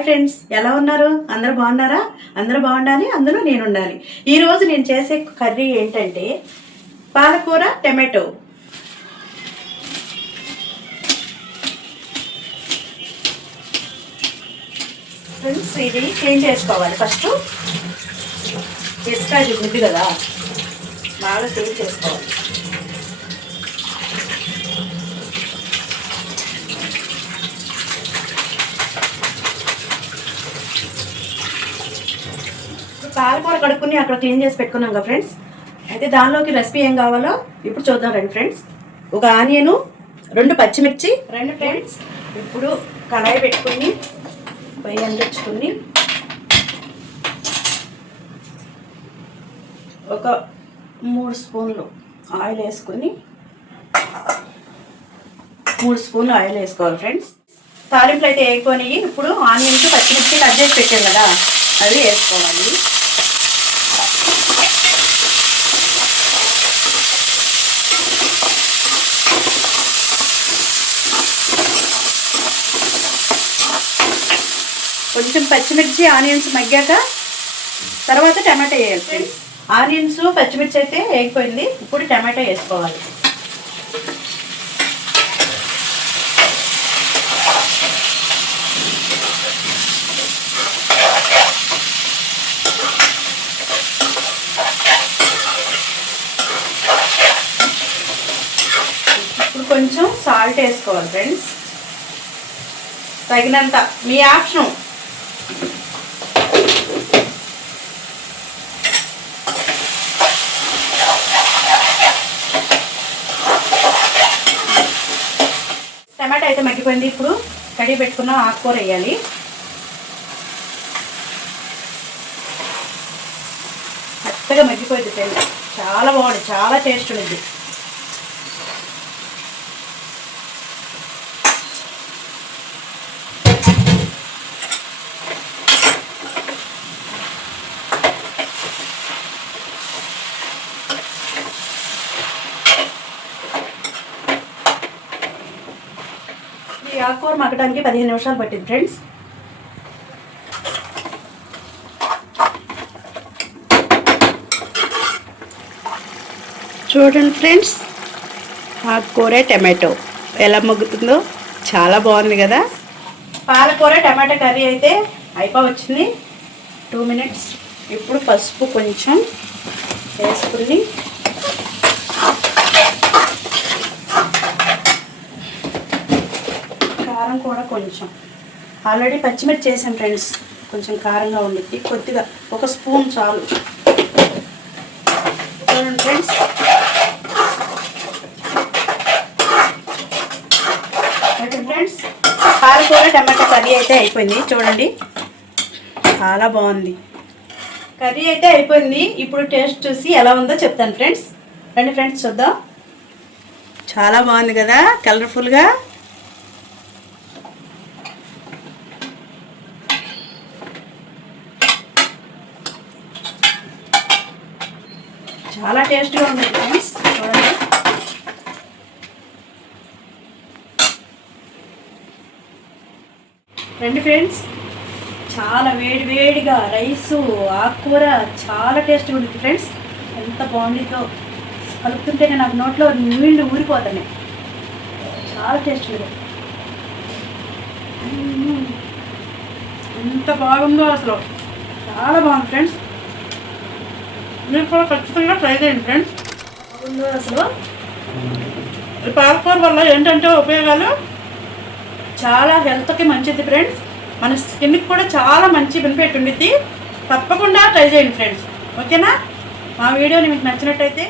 Hi friends, ఎలా ఉన్నారు? అందరూ బాగున్నారా? అందరూ బాగుండాలి, అందులో నేను ఉండాలి. ఈరోజు నేను చేసే కర్రీ ఏంటంటే పాలకూర టమాటో. ఫ్రెండ్స్, ఇది క్లీన్ చేసుకోవాలి. ఫస్ట్ ఇసుక ఇది ఉంది కదా, బాగా క్లీన్ చేసుకోవాలి. పాలకూర కడుక్కుని అక్కడ క్లీన్ చేసి పెట్టుకున్నాం కదా ఫ్రెండ్స్. అయితే దానిలోకి రెసిపీ ఏం కావాలో ఇప్పుడు చూద్దాం రండి ఫ్రెండ్స్. ఒక ఆనియను, 2 పచ్చిమిర్చి, 2 ఫ్రెండ్స్. ఇప్పుడు కళాయి పెట్టుకుని పొయ్యి అందించుకుని ఒక 3 స్పూన్లు ఆయిల్ వేసుకుని 3 స్పూన్లు ఆయిల్ వేసుకోవాలి ఫ్రెండ్స్. తాలింపులు అయితే వేసుకొని ఇప్పుడు ఆనియన్స్ పచ్చిమిర్చి కట్ చేసి పెట్టాను కదా, అది వేసుకోవాలి. కొంచెం పచ్చిమిర్చి ఆనియన్స్ మగ్గాక తర్వాత టమాటా వేయాలి ఫ్రెండ్స్. ఆనియన్స్ పచ్చిమిర్చి అయితే వేగిపోయింది, ఇప్పుడు టమాటా వేసుకోవాలి. ఇప్పుడు కొంచెం సాల్ట్ వేసుకోవాలి ఫ్రెండ్స్, తగినంత, మీ ఆప్షన్. టమాటా అయితే మగ్గిపోయింది, ఇప్పుడు కడిగి పెట్టుకున్న ఆకుకూర వేయాలి. మెత్తగా మగ్గిపోయింది ఫ్రెండ్స్, చాలా బాగుంది, చాలా టేస్ట్ ఉంది. ఈ ఆకుకూర మగ్గడానికి 15 నిమిషాలు పట్టింది ఫ్రెండ్స్. చూడండి ఫ్రెండ్స్, ఆకుకూర టమాటో ఎలా మగ్గుతుందో, చాలా బాగుంది కదా. పాలకూర టమాటో కర్రీ అయితే అయిపోవచ్చింది, 2 మినిట్స్. ఇప్పుడు పసుపు కొంచెం వేసుకుని కారం కూడా కొంచెం, ఆల్రెడీ పచ్చిమిర్చి చేసాం ఫ్రెండ్స్, కొంచెం కారంగా ఉండిద్ది, కొద్దిగా 1 స్పూన్ చాలు. చూడండి ఫ్రెండ్స్, ఓకే ఫ్రెండ్స్, పాలకూర టమాటా కర్రీ అయితే అయిపోయింది. చూడండి, చాలా బాగుంది. కర్రీ అయితే అయిపోయింది, ఇప్పుడు టేస్ట్ చూసి ఎలా ఉందో చెప్తాను ఫ్రెండ్స్. రండి ఫ్రెండ్స్ చూద్దాం. చాలా బాగుంది కదా, కలర్ఫుల్గా. చాలా టేస్ట్గా ఉంది ఫ్రెండ్స్, చూడండి. రండి ఫ్రెండ్స్, చాలా వేడి వేడిగా రైసు, ఆకుకూర చాలా టేస్ట్గా ఉంటుంది ఫ్రెండ్స్. ఎంత బాగుండితో కలుపుతుంటేనే నాకు నోట్లో నీళ్ళు ఊరిపోతున్నాయి, చాలా టేస్ట్ ఉంది. ఎంత బాగుందో అసలు, చాలా బాగుంది ఫ్రెండ్స్. మీరు కూడా ఖచ్చితంగా ట్రై చేయండి ఫ్రెండ్స్. బాగుందో అసలు. ఈ పాలకూర వల్ల ఏంటంటే ఉపయోగాలు, చాలా హెల్త్కి మంచిది ఫ్రెండ్స్, మన స్కిన్కి కూడా చాలా మంచి బెనిఫిట్ ఉండిద్ది. తప్పకుండా ట్రై చేయండి ఫ్రెండ్స్, ఓకేనా? మా వీడియోని మీకు నచ్చినట్టయితే